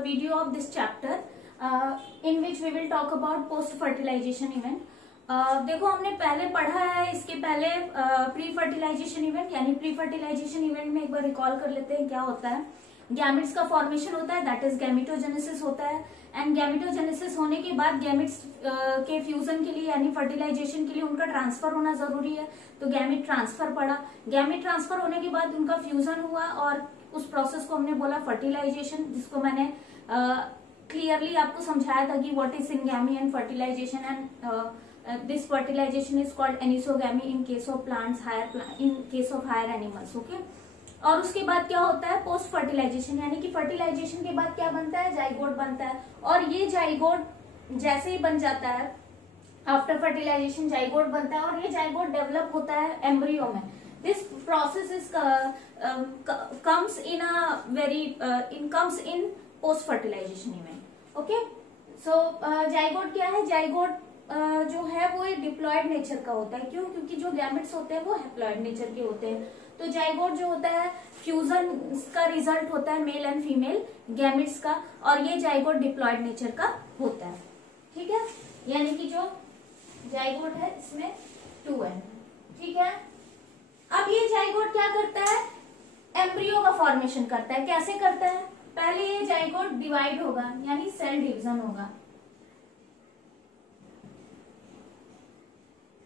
video of this chapter in which we will talk about post fertilization event. देखो हमने पहले पढ़ा है इसके पहले प्री फर्टिलाइजेशन इवेंट, यानी प्री फर्टिलाइजेशन इवेंट में एक बार रिकॉल कर लेते हैं क्या होता है। गैमेट्स का फॉर्मेशन होता है, दैट इज गैमेटोजेनेसिस होता है। एंड गैमेटोजेनेसिस होने के बाद गैमेट्स के फ्यूजन के लिए यानी फर्टिलाइजेशन के लिए उनका ट्रांसफर होना जरूरी है, तो गैमेट ट्रांसफर पड़ा। गैमेट ट्रांसफर होने के बाद उनका फ्यूजन हुआ और उस प्रोसेस को हमने बोला फर्टिलाइजेशन, जिसको मैंने क्लियरली आपको समझाया था कि what is syngamy and fertilisation. And this fertilisation is called anisogamy in case of plants, in case of higher animals. Okay, और उसके बाद क्या होता है पोस्ट फर्टिलाइजेशन, यानी कि फर्टिलाइजेशन के बाद क्या बनता है, जाइगोट बनता है। और ये जाइगोट जैसे ही बन जाता है आफ्टर फर्टिलाइजेशन जाइगोट बनता है और ये जाइगोट डेवलप होता है एम्ब्रियो में। This process is comes in post fertilization event। Okay, so zygote क्या है, जाइगोट जो है वो डिप्लॉयड नेचर का होता है। क्यों? क्योंकि जो गैमेट्स होते हैं वो हैप्लॉयड नेचर के होते हैं। तो जाइगोट जो होता है फ्यूजन का रिजल्ट होता है मेल एंड फीमेल गैमेट्स का, और ये जाइगोट डिप्लॉयड नेचर का होता है। ठीक है, यानी कि जो जाइगोट है इसमें 2n। ठीक है, अब ये जाइगोट क्या करता है, एम्ब्रियो का फॉर्मेशन करता है। कैसे करता है, पहले ये जाइगोट डिवाइड होगा यानी सेल डिवीजन होगा।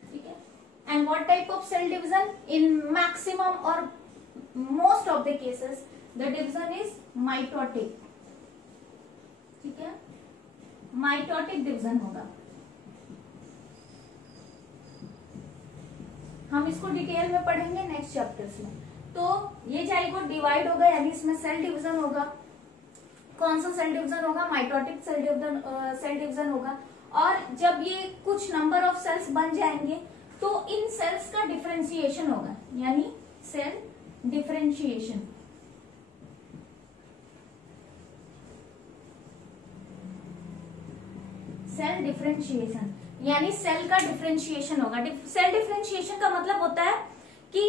ठीक है, and what type of cell division, in maximum और most of the cases the division is mitotic. ठीक है, माइटोटिक डिवीजन होगा। हम इसको डिटेल में पढ़ेंगे नेक्स्ट चैप्टर्स में। तो ये जाइगोट डिवाइड होगा यानी इसमें सेल डिवीजन होगा। कौन सा सेल डिवीजन होगा, माइटोटिक सेल डिवीजन होगा। और जब ये कुछ नंबर ऑफ सेल्स बन जाएंगे तो इन सेल्स का डिफरेंशिएशन होगा, यानी सेल डिफरेंशिएशन। सेल डिफरेंशिएशन यानी सेल का डिफरेंशिएशन होगा। सेल डिफरेंशिएशन का मतलब होता है कि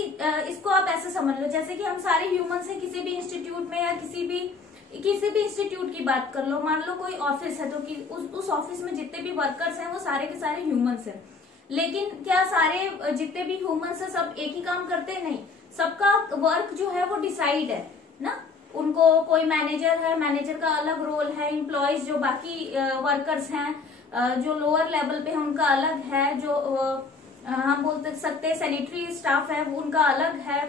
इसको आप ऐसे समझ लो जैसे कि हम सारे ह्यूमंस हैं, किसी भी इंस्टीट्यूट में या किसी भी इंस्टीट्यूट की बात कर लो, मान लो कोई ऑफिस है तो कि उस ऑफिस में जितने भी वर्कर्स हैं वो सारे के सारे ह्यूमंस हैं। लेकिन क्या सारे जितने भी ह्यूमंस हैं सब एक ही काम करते हैं? नहीं, सबका वर्क जो है वो डिसाइड है ना। उनको कोई मैनेजर है, मैनेजर का अलग रोल है। एम्प्लॉयज जो बाकी वर्कर्स हैं जो लोअर लेवल पे है उनका अलग है। जो हम बोल सकते हैं सैनिटरी स्टाफ है वो उनका अलग है।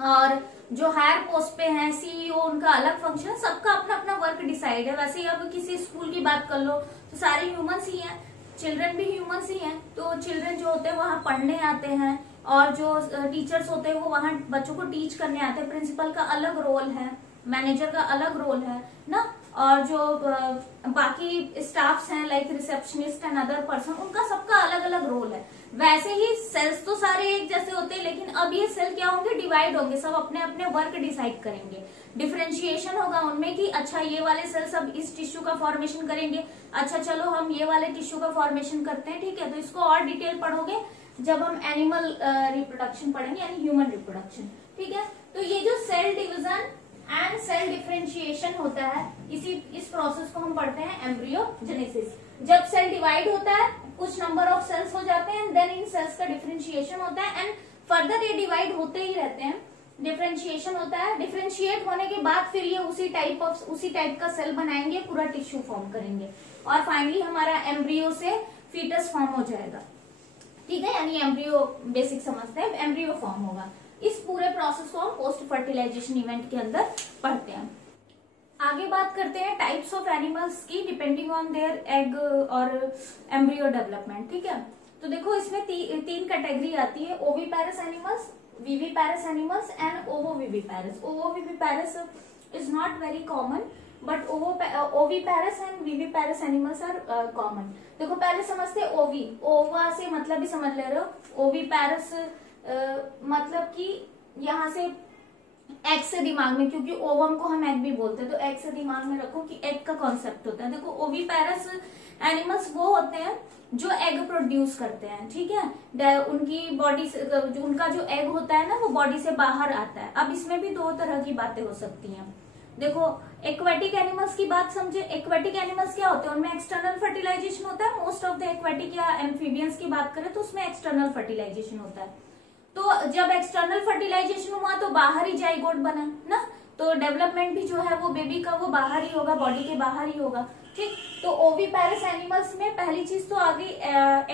और जो हायर पोस्ट पे हैं सीईओ उनका अलग फंक्शन, सबका अपना अपना वर्क डिसाइड है। वैसे ही अब किसी स्कूल की बात कर लो तो सारे ह्यूमंस ही हैं, चिल्ड्रन भी ह्यूमंस ही हैं। तो चिल्ड्रन जो होते हैं वहां पढ़ने आते हैं और जो टीचर्स होते हैं वो वहां बच्चों को टीच करने आते हैं। प्रिंसिपल का अलग रोल है, मैनेजर का अलग रोल है ना। और जो बाकी स्टाफ्स हैं like receptionist and other person, उनका सबका अलग अलग रोल है। वैसे ही सेल्स तो सारे एक जैसे होते हैं, लेकिन अब ये सेल क्या होंगे, डिवाइड होंगे। सब अपने अपने वर्क डिसाइड करेंगे। डिफरेंशिएशन होगा उनमें कि अच्छा ये वाले सेल्स अब इस टिश्यू का फॉर्मेशन करेंगे, अच्छा चलो हम ये वाले टिश्यू का फॉर्मेशन करते हैं। ठीक है, तो इसको और डिटेल पढ़ोगे जब हम एनिमल रिप्रोडक्शन पढ़ेंगे यानी ह्यूमन रिप्रोडक्शन। ठीक है, तो ये जो cell division and cell differentiation होता है इस प्रोसेस को हम पढ़ते हैं एम्ब्रियोजेनेसिस। जब सेल डिवाइड होता है कुछ नंबर ऑफ सेल्स हो जाते हैं, देन इन सेल्स का डिफरेंशिएशन होता है एंड फर्दर ये डिवाइड होते ही रहते हैं। डिफरेंशिएशन होता है, डिफरेंशिएट होने के बाद फिर ये उसी टाइप का सेल बनाएंगे, पूरा टिश्यू फॉर्म करेंगे और फाइनली हमारा एम्ब्रियो से फीटस फॉर्म हो जाएगा। ठीक है, यानी एम्ब्रियो बेसिक समझते हैं, एम्ब्रियो फॉर्म होगा। इस पूरे प्रोसेस को हम पोस्ट फर्टिलाइजेशन इवेंट के अंदर पढ़ते हैं। आगे बात करते हैं टाइप्स ऑफ एनिमल्स की डिपेंडिंग ऑन देयर एग और एम्ब्रियो डेवलपमेंट। ठीक है, तो देखो इसमें तीन कैटेगरी आती है, oviparous animals, viviparous animals and ovoviviparous. Ovoviviparous is not very common but oviparous and viviparous animals are common. देखो पहले समझते ओवी, ओवा से मतलब भी समझ ले रहे हो। ओविपेरस मतलब कि यहाँ से एग से दिमाग में, क्योंकि ओवम को हम एग भी बोलते हैं, तो एग से दिमाग में रखो कि एग का कॉन्सेप्ट होता है। देखो ओविपेरस एनिमल्स वो होते हैं जो एग प्रोड्यूस करते हैं। ठीक है, उनकी बॉडी से जो उनका जो एग होता है ना वो बॉडी से बाहर आता है। अब इसमें भी दो तरह की बातें हो सकती हैं। देखो एक्वेटिक एनिमल्स की बात समझे। एक्वेटिक एनिमल्स क्या होते हैं, उनमें एक्सटर्नल फर्टिलाइजेशन होता है। मोस्ट ऑफ द एक्वेटिक या एम्फीबियंस की बात करें तो उसमें एक्सटर्नल फर्टिलाइजेशन होता है। तो जब एक्सटर्नल फर्टिलाइजेशन हुआ तो बाहर ही जाइगोट बना ना, तो डेवलपमेंट भी जो है वो बेबी का वो बाहर ही होगा, बॉडी के बाहर ही होगा। ठीक, तो ओविपेरस एनिमल्स में पहली चीज तो आ गई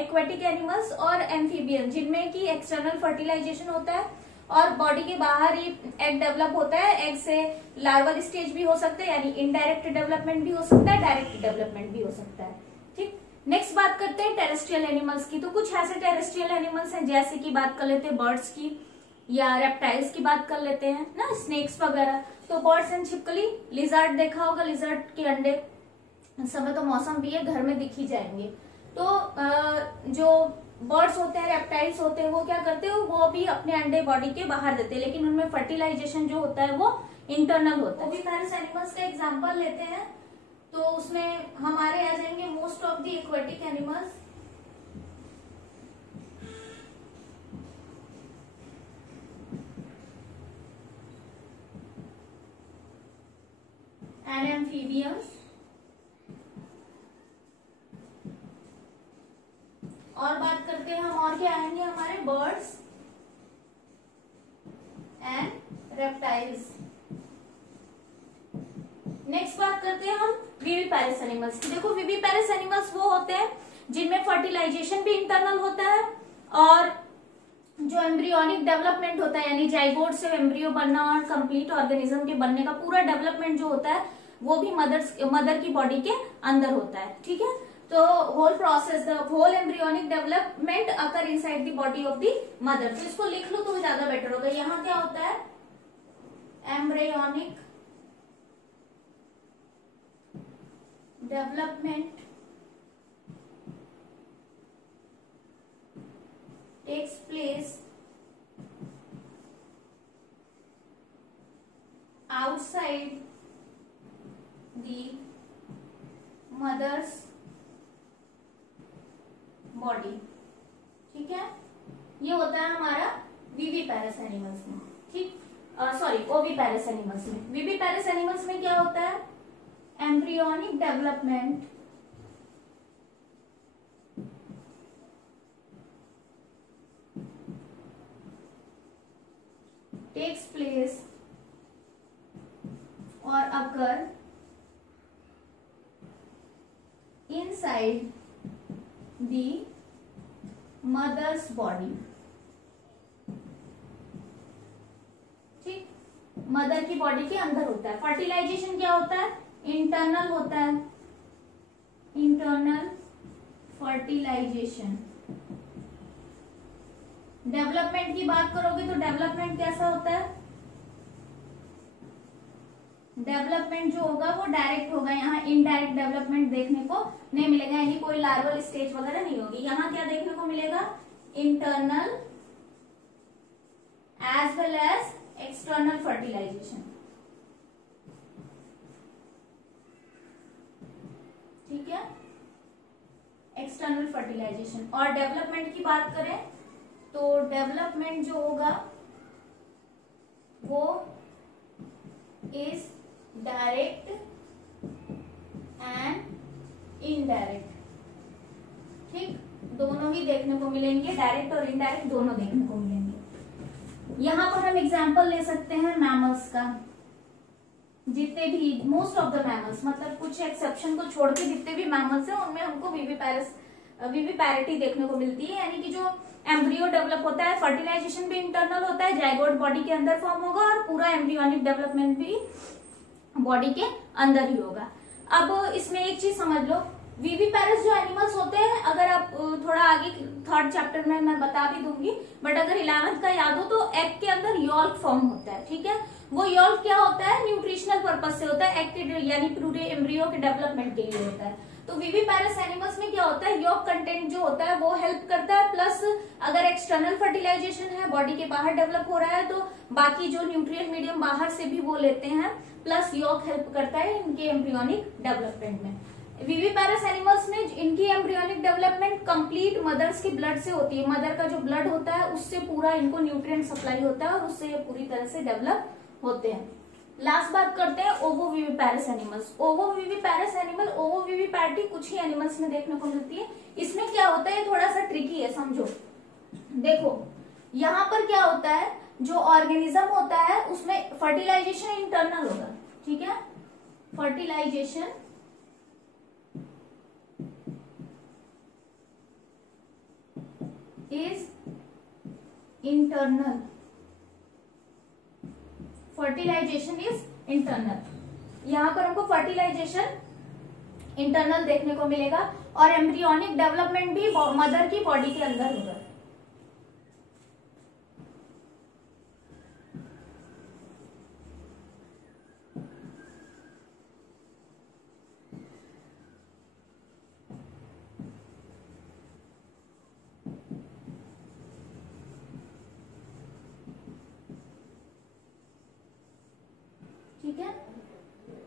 एक्वेटिक एनिमल्स और एम्फीबियन, जिनमें की एक्सटर्नल फर्टिलाइजेशन होता है और बॉडी के बाहर ही एग डेवलप होता है। एग से लार्वल स्टेज भी हो सकता है, यानी इनडायरेक्ट डेवलपमेंट भी हो सकता है, डायरेक्ट डेवलपमेंट भी हो सकता है। ठीक, नेक्स्ट बात करते हैं टेरेस्ट्रियल एनिमल्स की। तो कुछ ऐसे टेरेस्ट्रियल एनिमल्स हैं, जैसे कि बात कर लेते हैं बर्ड्स की या रेप्टाइल्स की बात कर लेते हैं ना, स्नेक्स वगैरह। तो बर्ड्स एंड छिपकली, लिजर्ड देखा होगा, लिजर्ड के अंडे इस समय तो मौसम भी है, घर में दिख ही जाएंगे। तो जो बर्ड्स होते हैं, रेप्टाइल्स होते हैं, वो क्या करते हैं, वो भी अपने अंडे बॉडी के बाहर देते हैं, लेकिन उनमें फर्टिलाइजेशन जो होता है वो इंटरनल होता है। ओविपेरस एनिमल्स का एग्जांपल लेते हैं तो उसमें हमारे आ जाएंगे most of the aquatic animals, and amphibians. और बात करते हैं हम, और क्या आएंगे हमारे, बर्ड्स एंड रेप्टाइल्स। नेक्स्ट बात करते हैं हम विविपेरस एनिमल्स की। देखो विविपेरस एनिमल्स वो होते हैं जिनमें फर्टिलाइजेशन भी इंटरनल होता है और जो एम्ब्रियोनिक डेवलपमेंट होता है, यानी जाइगोट से एम्ब्रियो बनना और कंप्लीट ऑर्गेनिज्म के बनने का पूरा डेवलपमेंट जो होता है वो भी मदर की बॉडी के अंदर होता है। ठीक है, तो whole process, the whole embryonic development occur inside the body of the mother. तो इसको लिख लो तो ज्यादा बेटर होगा। यहाँ क्या होता है, embryonic development takes place outside the mother's body। ठीक है, ये होता है हमारा विविपेरस एनिमल्स में। ठीक, सॉरी ओविपेरस एनिमल्स में। विविपेरस एनिमल्स में क्या होता है, embryonic development takes place or occur inside the mother's body। ठीक, मदर की बॉडी के अंदर होता है। फर्टिलाइजेशन क्या होता है, इंटरनल होता है, इंटरनल फर्टिलाइजेशन। डेवलपमेंट की बात करोगे तो डेवलपमेंट कैसा होता है, डेवलपमेंट जो होगा वो डायरेक्ट होगा, यहाँ इनडायरेक्ट डेवलपमेंट देखने को नहीं मिलेगा, यानी कोई लार्वल स्टेज वगैरह नहीं होगी। यहाँ क्या देखने को मिलेगा, internal as well as external fertilisation. ठीक है, एक्सटर्नल फर्टिलाइजेशन। और डेवलपमेंट की बात करें तो डेवलपमेंट जो होगा वो इज डायरेक्ट एंड इनडायरेक्ट। ठीक, दोनों ही देखने को मिलेंगे, डायरेक्ट और इनडायरेक्ट दोनों देखने को मिलेंगे। यहां पर हम एग्जांपल ले सकते हैं मैमल्स का। जितने भी मोस्ट ऑफ द मैमल्स, मतलब कुछ एक्सेप्शन को छोड़ के जितने भी मैमल्स हैं उनमें हमको विविपैरिटी देखने को मिलती है, यानी कि जो एम्ब्रियो डेवलप होता है, फर्टिलाइजेशन भी इंटरनल होता है, जाइगोट बॉडी के अंदर फॉर्म होगा और पूरा एम्ब्रियोनिक डेवलपमेंट भी बॉडी के अंदर ही होगा। अब इसमें एक चीज समझ लो, विविपेरस जो एनिमल्स होते हैं, अगर आप थोड़ा आगे थर्ड चैप्टर में मैं बता भी दूंगी, बट अगर 11th का याद हो तो एग के अंदर यॉल्क फॉर्म होता है। ठीक है, वो यॉल्क क्या होता है, न्यूट्रिशनल पर्पज से होता है, एग के यानी पूरे एम्ब्रियो के डेवलपमेंट के लिए होता है। तो विविपेरस एनिमल्स में क्या होता है, यॉल्क कंटेंट जो होता है वो हेल्प करता है, प्लस अगर एक्सटर्नल फर्टिलाइजेशन है, बॉडी के बाहर डेवलप हो रहा है, तो बाकी जो न्यूट्रिएंट मीडियम बाहर से भी वो लेते हैं, प्लस यॉल्क हेल्प करता है इनके एम्ब्रियोनिक डेवलपमेंट में। विविपेरस एनिमल्स में इनकी एम्ब्रियोनिक डेवलपमेंट कंप्लीट मदर्स के ब्लड से होती है। मदर का जो ब्लड होता है उससे पूरा इनको न्यूट्रिएंट सप्लाई होता है और उससे ये पूरी तरह से डेवलप होते हैं। लास्ट बात करते हैं ओवोविविपेरस एनिमल्स। ओवोविविपेरस एनिमल, ओवोविविपैरिटी कुछ ही एनिमल्स में देखने को मिलती है। इसमें क्या होता है, थोड़ा सा ट्रिकी है, समझो। देखो यहाँ पर क्या होता है, जो ऑर्गेनिज्म होता है उसमें फर्टिलाइजेशन इंटरनल होगा, ठीक है, fertilisation is internal, fertilisation is internal. यहां पर हमको फर्टिलाइजेशन इंटरनल देखने को मिलेगा और एम्ब्रियोनिक डेवलपमेंट भी मदर की बॉडी के अंदर होगा। ठीक है,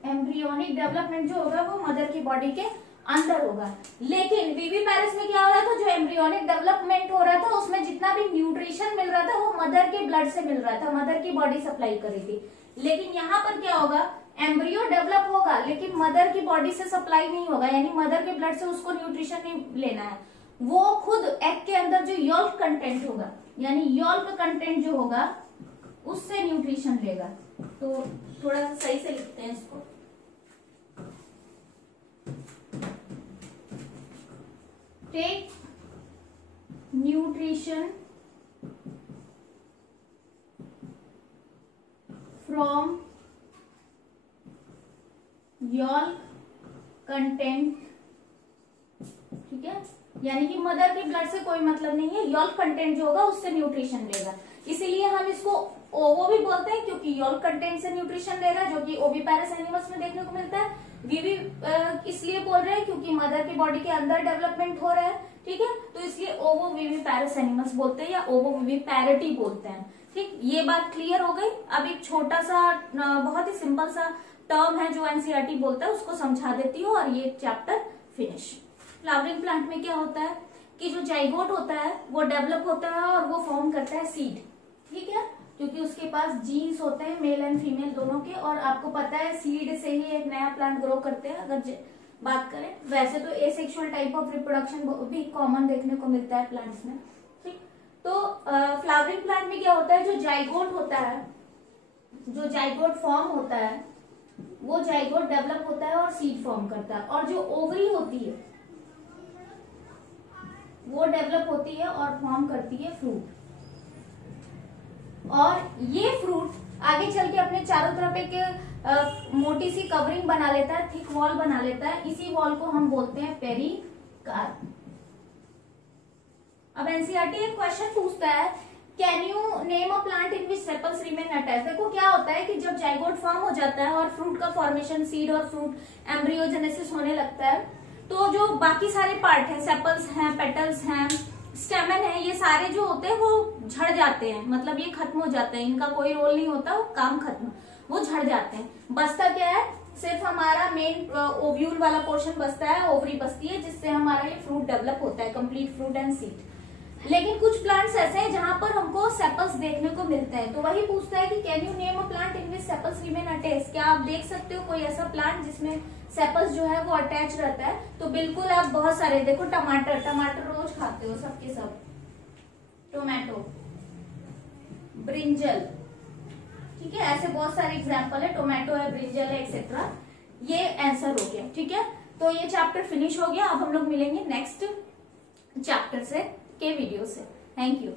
एम्ब्रियोनिक डेवलपमेंट जो होगा वो मदर की बॉडी के अंदर होगा। लेकिन विविपेरस में क्या हो रहा था, जो एम्ब्रियोनिक डेवलपमेंट हो रहा था उसमें जितना भी न्यूट्रिशन मिल रहा था वो मदर के ब्लड से मिल रहा था, मदर की बॉडी सप्लाई कर रही थी। लेकिन यहाँ पर क्या होगा, एम्ब्रियो डेवलप होगा लेकिन मदर की बॉडी से सप्लाई नहीं होगा, यानी मदर के ब्लड से उसको न्यूट्रिशन नहीं लेना है। वो खुद एग के अंदर जो यॉल्क कंटेंट होगा, यानी यॉल्क कंटेंट जो होगा उससे न्यूट्रिशन लेगा। तो थोड़ा सा सही से लिखते हैं इसको। टेक न्यूट्रिशन फ्रॉम यॉल्क कंटेंट, ठीक है, यानी कि मदर के ब्लड से कोई मतलब नहीं है, यॉल्क कंटेंट जो होगा उससे न्यूट्रिशन लेगा। इसीलिए हम इसको ओवो भी बोलते हैं क्योंकि यॉल्क कंटेंट से न्यूट्रिशन ले रहा है, जो कि ओविपेरस एनिमल्स में देखने को मिलता है। विवी इसलिए बोल रहे हैं क्योंकि मदर की बॉडी के अंदर डेवलपमेंट हो रहा है, ठीक है, तो इसलिए ओवोविविपेरस एनिमल्स बोलते हैं या ओवोविविपैरिटी बोलते हैं। ठीक, ये बात क्लियर हो गई। अब एक छोटा सा बहुत ही सिंपल सा टर्म है जो एनसीईआरटी बोलता है, उसको समझा देती हूँ और ये चैप्टर फिनिश। फ्लावरिंग प्लांट में क्या होता है कि जो जाइगोट होता है वो डेवलप होता है और वो फॉर्म करता है सीड, ठीक है, क्योंकि उसके पास जीन्स होते हैं मेल एंड फीमेल दोनों के, और आपको पता है सीड से ही एक नया प्लांट ग्रो करते हैं। अगर बात करें वैसे तो एसेक्सुअल टाइप ऑफ रिप्रोडक्शन भी कॉमन देखने को मिलता है प्लांट्स में, ठीक। तो फ्लावरिंग प्लांट में क्या होता है, जो जाइगोट होता है, जो जाइगोट फॉर्म होता है वो जाइगोट डेवलप होता है और सीड फॉर्म करता है, और जो ओवरी होती है वो डेवलप होती है और फॉर्म करती है फ्रूट। और ये फ्रूट आगे चल के अपने चारों तरफ एक मोटी सी कवरिंग बना लेता है, थिक वॉल बना लेता है। इसी वॉल को हम बोलते हैं पेरिकार्प। अब एनसीईआरटी एक क्वेश्चन पूछता है, can you name a plant in which sepals remain attached. देखो क्या होता है कि जब जाइगोट फॉर्म हो जाता है और फ्रूट का फॉर्मेशन, सीड और फ्रूट एम्ब्रियोजेनेसिस होने लगता है, तो जो बाकी सारे पार्ट हैं, सेपल्स हैं, पेटल्स हैं, स्टेमन है, ये सारे जो होते हैं वो झड़ जाते हैं, मतलब ये खत्म हो जाते हैं, इनका कोई रोल नहीं होता, वो काम खत्म, वो झड़ जाते हैं। बचता क्या है, सिर्फ हमारा मेन ओव्यूल वाला पोर्शन बचता है, ओवरी बचती है, जिससे हमारा ये फ्रूट डेवलप होता है, कंप्लीट फ्रूट एंड सीड। लेकिन कुछ प्लांट्स ऐसे हैं जहां पर हमको सेपल्स देखने को मिलते हैं, तो वही पूछता है कि can you name a plant in which sepals remain attached. क्या आप देख सकते हो कोई ऐसा प्लांट जिसमें सेपल्स जो है वो अटैच रहता है। तो बिल्कुल आप बहुत सारे देखो, टमाटर रोज खाते हो सबके सब, टोमेटो, ब्रिंजल, ठीक है, ऐसे बहुत सारे एग्जांपल है, टोमेटो है, ब्रिंजल है, एक्सेट्रा। ये आंसर हो गया, ठीक है। तो ये चैप्टर फिनिश हो गया। अब हम लोग मिलेंगे नेक्स्ट चैप्टर से के वीडियो से। Thank you.